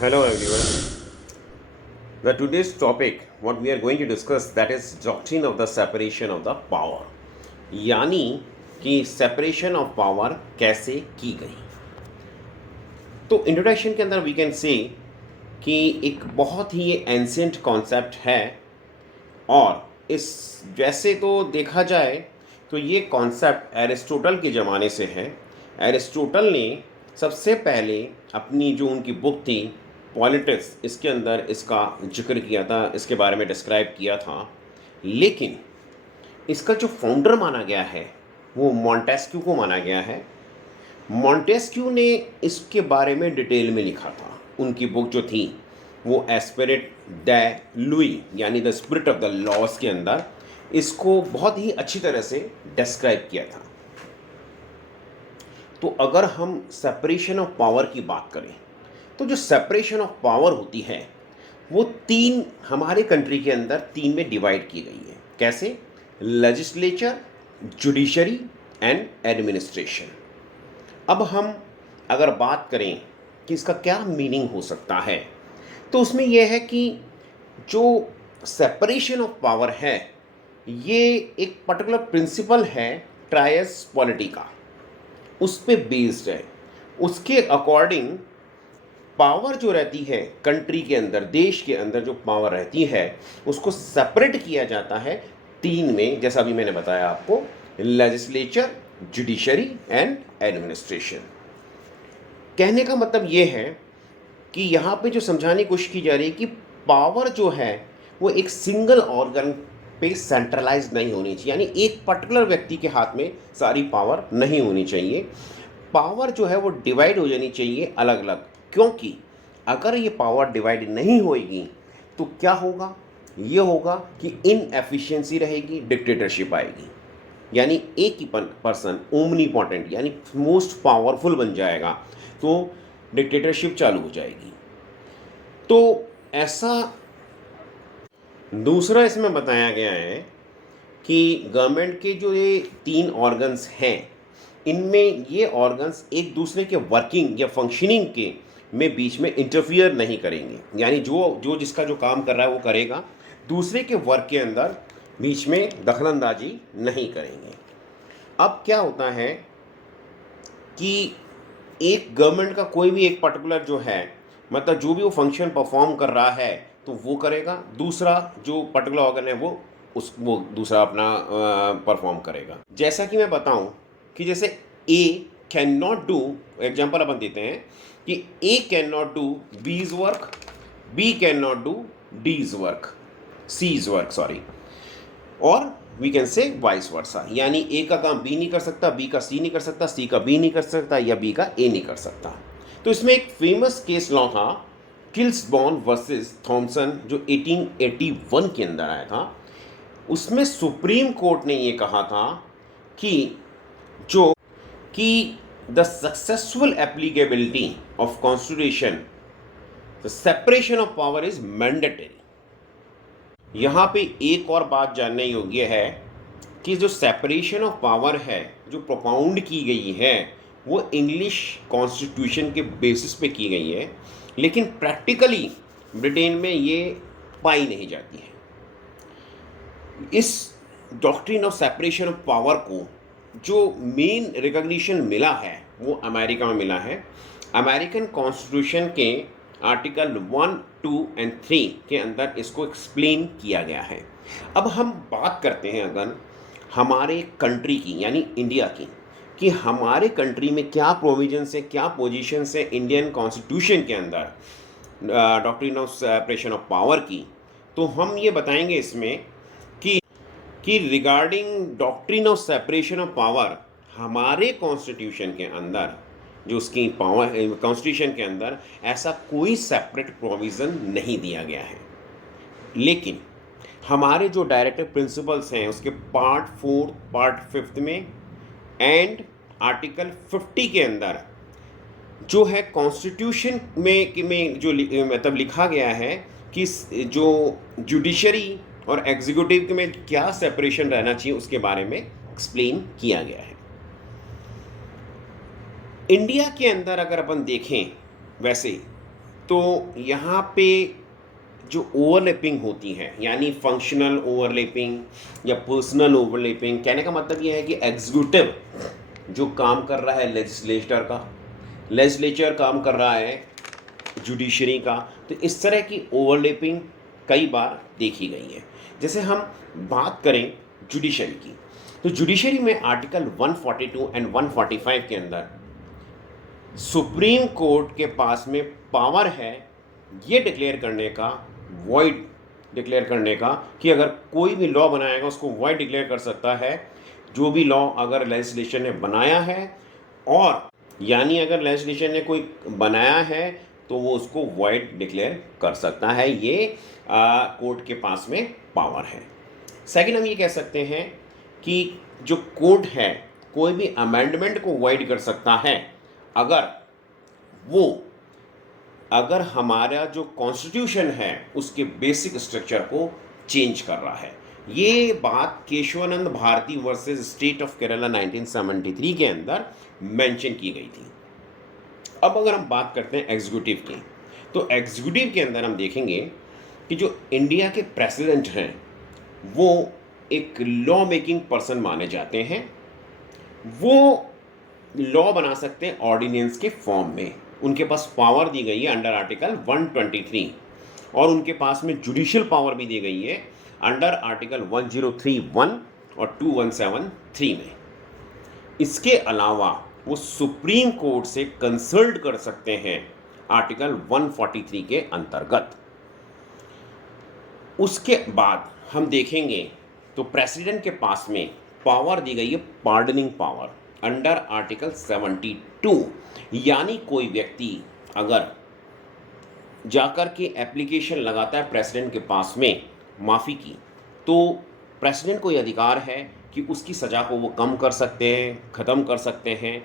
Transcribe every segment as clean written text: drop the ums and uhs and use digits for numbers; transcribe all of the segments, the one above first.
Hello everyone. The today's topic, what we are going to discuss, that is doctrine of the separation of the power. यानी कि separation of power कैसे की गई. तो introduction के अंदर वी कैन से कि एक बहुत ही एंशियंट कॉन्सेप्ट है और इस जैसे तो देखा जाए तो ये कॉन्सेप्ट एरिस्टोटल के ज़माने से है. एरिस्टोटल ने सबसे पहले अपनी जो उनकी बुक थी पॉलिटिक्स, इसके अंदर इसका जिक्र किया था, इसके बारे में डिस्क्राइब किया था. लेकिन इसका जो फाउंडर माना गया है वो मॉन्टेस्क्यू को माना गया है. मॉन्टेस्क्यू ने इसके बारे में डिटेल में लिखा था. उनकी बुक जो थी वो एस्पिरिट द लुई यानी the spirit of the loss के अंदर इसको बहुत ही अच्छी तरह से डिस्क्राइब किया था. तो अगर हम सेपरेशन ऑफ पावर की बात करें तो जो सेपरेशन ऑफ पावर होती है वो तीन हमारे कंट्री के अंदर तीन में डिवाइड की गई है. कैसे? Legislature, judiciary and administration. अब हम अगर बात करें कि इसका क्या मीनिंग हो सकता है तो उसमें यह है कि जो सेपरेशन ऑफ पावर है ये एक पर्टिकुलर प्रिंसिपल है ट्रायस पॉलिटी का, उस पे बेस्ड है. उसके अकॉर्डिंग पावर जो रहती है कंट्री के अंदर, देश के अंदर जो पावर रहती है उसको सेपरेट किया जाता है तीन में, जैसा अभी मैंने बताया आपको, लेजिस्लेचर, जुडिशरी एंड एडमिनिस्ट्रेशन. कहने का मतलब ये है कि यहाँ पे जो समझाने की कोशिश की जा रही है कि पावर जो है वो एक सिंगल ऑर्गन पे सेंट्रलाइज नहीं होनी चाहिए, यानी एक पर्टिकुलर व्यक्ति के हाथ में सारी पावर नहीं होनी चाहिए. पावर जो है वो डिवाइड हो जानी चाहिए अलग अलग, क्योंकि अगर ये पावर डिवाइड नहीं होएगी तो क्या होगा? ये होगा कि इनएफिशिएंसी रहेगी, डिक्टेटरशिप आएगी. यानी एक ही पर्सन ओमनीपोटेंट यानी मोस्ट पावरफुल बन जाएगा तो डिक्टेटरशिप चालू हो जाएगी. तो ऐसा दूसरा इसमें बताया गया है कि गवर्नमेंट के जो ये तीन ऑर्गन्स हैं इनमें ये ऑर्गन्स एक दूसरे के वर्किंग या फंक्शनिंग के में बीच में इंटरफियर नहीं करेंगे. यानी जो जिसका जो काम कर रहा है वो करेगा, दूसरे के वर्क के अंदर बीच में दखलंदाजी नहीं करेंगे. अब क्या होता है कि एक गवर्नमेंट का कोई भी एक पर्टिकुलर जो है, मतलब जो भी वो फंक्शन परफॉर्म कर रहा है तो वो करेगा, दूसरा जो पर्टिकुलर ऑर्गन है वो दूसरा अपना परफॉर्म करेगा. जैसा कि मैं बताऊं कि जैसे A can not do, example अपन देते हैं कि A can not do B's work, B can not do D's work, C's work sorry, और we can say vice versa. यानी ए का काम बी नहीं कर सकता, बी का सी नहीं कर सकता, सी का बी नहीं कर सकता या बी का ए नहीं कर सकता. तो इसमें एक फेमस केस लॉ था किल्सबॉर्न वर्सेस थॉमसन जो 1881 के अंदर आया था. उसमें सुप्रीम कोर्ट ने ये कहा था कि the successful applicability of constitution, the separation of power is mandatory. यहाँ पे एक और बात जानने योग्य है कि जो सेपरेशन ऑफ पावर है जो प्रोपाउंड की गई है वो इंग्लिश कॉन्स्टिट्यूशन के बेसिस पे की गई है, लेकिन प्रैक्टिकली ब्रिटेन में ये पाई नहीं जाती है. इस doctrine of separation of power को जो मेन रिकॉग्निशन मिला है वो अमेरिका में मिला है. अमेरिकन कॉन्स्टिट्यूशन के आर्टिकल 1, 2 एंड 3 के अंदर इसको एक्सप्लेन किया गया है. अब हम बात करते हैं अगर हमारे कंट्री की यानी इंडिया की, कि हमारे कंट्री में क्या प्रोविजंस है, क्या पोजीशंस है इंडियन कॉन्स्टिट्यूशन के अंदर doctrine of separation of power की, तो हम ये बताएंगे इसमें कि regarding doctrine of separation of power हमारे कॉन्स्टिट्यूशन के अंदर जो उसकी पावर कॉन्स्टिट्यूशन के अंदर ऐसा कोई सेपरेट प्रोविज़न नहीं दिया गया है. लेकिन हमारे जो डायरेक्टिव प्रिंसिपल्स हैं उसके पार्ट 4, पार्ट 5 में एंड आर्टिकल 50 के अंदर जो है कॉन्स्टिट्यूशन में जो मतलब लिखा गया है कि जो जुडिशरी और एग्जीक्यूटिव में क्या सेपरेशन रहना चाहिए उसके बारे में एक्सप्लेन किया गया है. इंडिया के अंदर अगर अपन देखें वैसे तो यहाँ पे जो ओवरलैपिंग होती है, यानी फंक्शनल ओवरलैपिंग या पर्सनल ओवरलैपिंग, कहने का मतलब ये है कि एग्जीक्यूटिव जो काम कर रहा है लेजिस्लेटर का, लेजिस्लेचर काम कर रहा है जुडिशरी का, तो इस तरह की ओवरलैपिंग कई बार देखी गई है। जैसे हम बात करें जुडिशरी की, तो जुडिशरी में आर्टिकल 142 एंड 145 के अंदर सुप्रीम कोर्ट के पास में पावर है ये डिक्लेयर करने का, वॉइड डिक्लेयर करने का, कि अगर कोई भी लॉ बनाएगा उसको वॉइड डिक्लेयर कर सकता है, जो भी लॉ अगर लेजिस्लेशन ने बनाया है, और यानी अगर लेजिस्लेशन ने कोई बनाया है तो वो उसको वॉइड डिक्लेयर कर सकता है। ये कोर्ट के पास में पावर है। सेकंड, हम ये कह सकते हैं कि जो कोर्ट है कोई भी अमेंडमेंट को वॉइड कर सकता है अगर हमारा जो कॉन्स्टिट्यूशन है उसके बेसिक स्ट्रक्चर को चेंज कर रहा है। ये बात Kesavananda Bharati versus state of Kerala 1973 के अंदर मेंशन की गई थी। अब अगर हम बात करते हैं एग्जीक्यूटिव की, तो एग्जीक्यूटिव के अंदर हम देखेंगे कि जो इंडिया के प्रेसिडेंट हैं वो एक लॉ मेकिंग पर्सन माने जाते हैं। वो लॉ बना सकते हैं ऑर्डिनेंस के फॉर्म में, उनके पास पावर दी गई है अंडर आर्टिकल 123, और उनके पास में जुडिशियल पावर भी दी गई है अंडर आर्टिकल 1031 और 2173 में। इसके अलावा वो सुप्रीम कोर्ट से कंसल्ट कर सकते हैं आर्टिकल 143 के अंतर्गत। उसके बाद हम देखेंगे तो प्रेसिडेंट के पास में पावर दी गई है पार्डनिंग पावर अंडर आर्टिकल 72, यानी कोई व्यक्ति अगर जाकर के एप्लीकेशन लगाता है प्रेसिडेंट के पास में माफ़ी की, तो प्रेसिडेंट को यह अधिकार है कि उसकी सज़ा को वो कम कर सकते हैं, ख़त्म कर सकते हैं।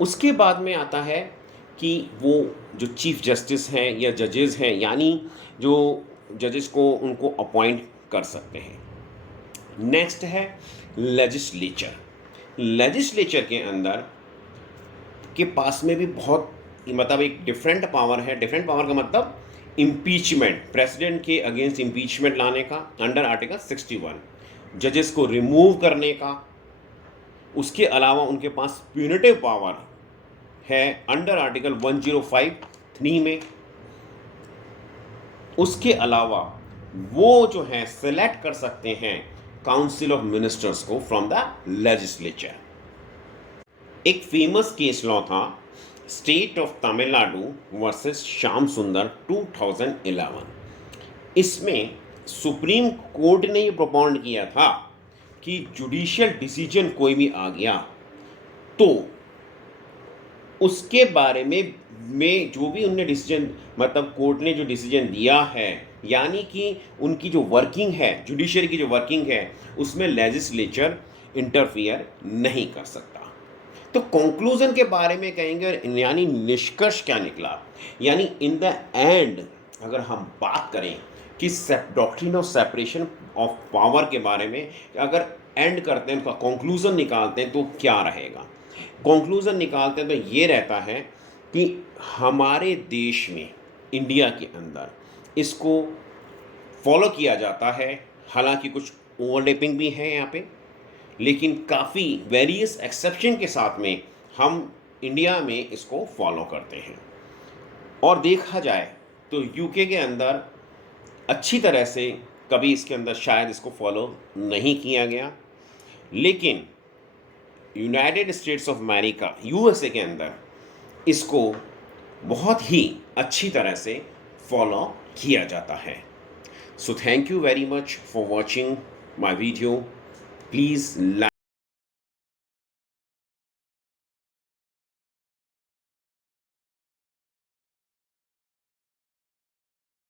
उसके बाद में आता है कि वो जो चीफ जस्टिस हैं या जजेस हैं, यानी जो जजेस को उनको अपॉइंट कर सकते हैं। नेक्स्ट है लेजिस्लेचर। लेजिस्लेचर के अंदर के पास में भी बहुत मतलब एक डिफरेंट पावर है। डिफरेंट पावर का मतलब इम्पीचमेंट, प्रेसिडेंट के अगेंस्ट इम्पीचमेंट लाने का अंडर आर्टिकल 61, जजेस को रिमूव करने का। उसके अलावा उनके पास प्यूनिटिव पावर है अंडर आर्टिकल 1053 में। उसके अलावा वो जो है सेलेक्ट कर सकते हैं काउंसिल ऑफ मिनिस्टर्स को फ्रॉम द लेजिस्लेचर। एक फेमस केस लॉ था state of Tamil Nadu versus Shyam सुंदर 2011। इसमें सुप्रीम कोर्ट ने ये प्रोपाउंड किया था कि जुडिशियल डिसीजन कोई भी आ गया तो उसके बारे में जो भी उनने डिसीजन, मतलब कोर्ट ने जो डिसीजन दिया है, यानी कि उनकी जो वर्किंग है, जुडिशरी की जो वर्किंग है, उसमें लेजिस्लेचर इंटरफियर नहीं कर सकता। तो कंक्लूजन के बारे में कहेंगे, यानी निष्कर्ष क्या निकला, यानी इन द एंड अगर हम बात करें कि doctrine of separation of power के बारे में अगर एंड करते हैं, उनका कंक्लूजन निकालते हैं तो क्या रहेगा। कंक्लूजन निकालते हैं तो ये रहता है कि हमारे देश में, इंडिया के अंदर इसको फॉलो किया जाता है। हालांकि कुछ ओवरलैपिंग भी है यहाँ पे, लेकिन काफ़ी वेरियस एक्सेप्शन के साथ में हम इंडिया में इसको फॉलो करते हैं। और देखा जाए तो यूके के अंदर अच्छी तरह से कभी इसके अंदर शायद इसको फॉलो नहीं किया गया, लेकिन United states of America USA के अंदर इसको बहुत ही अच्छी तरह से फॉलो किया जाता है। So thank you very much for watching my video. Please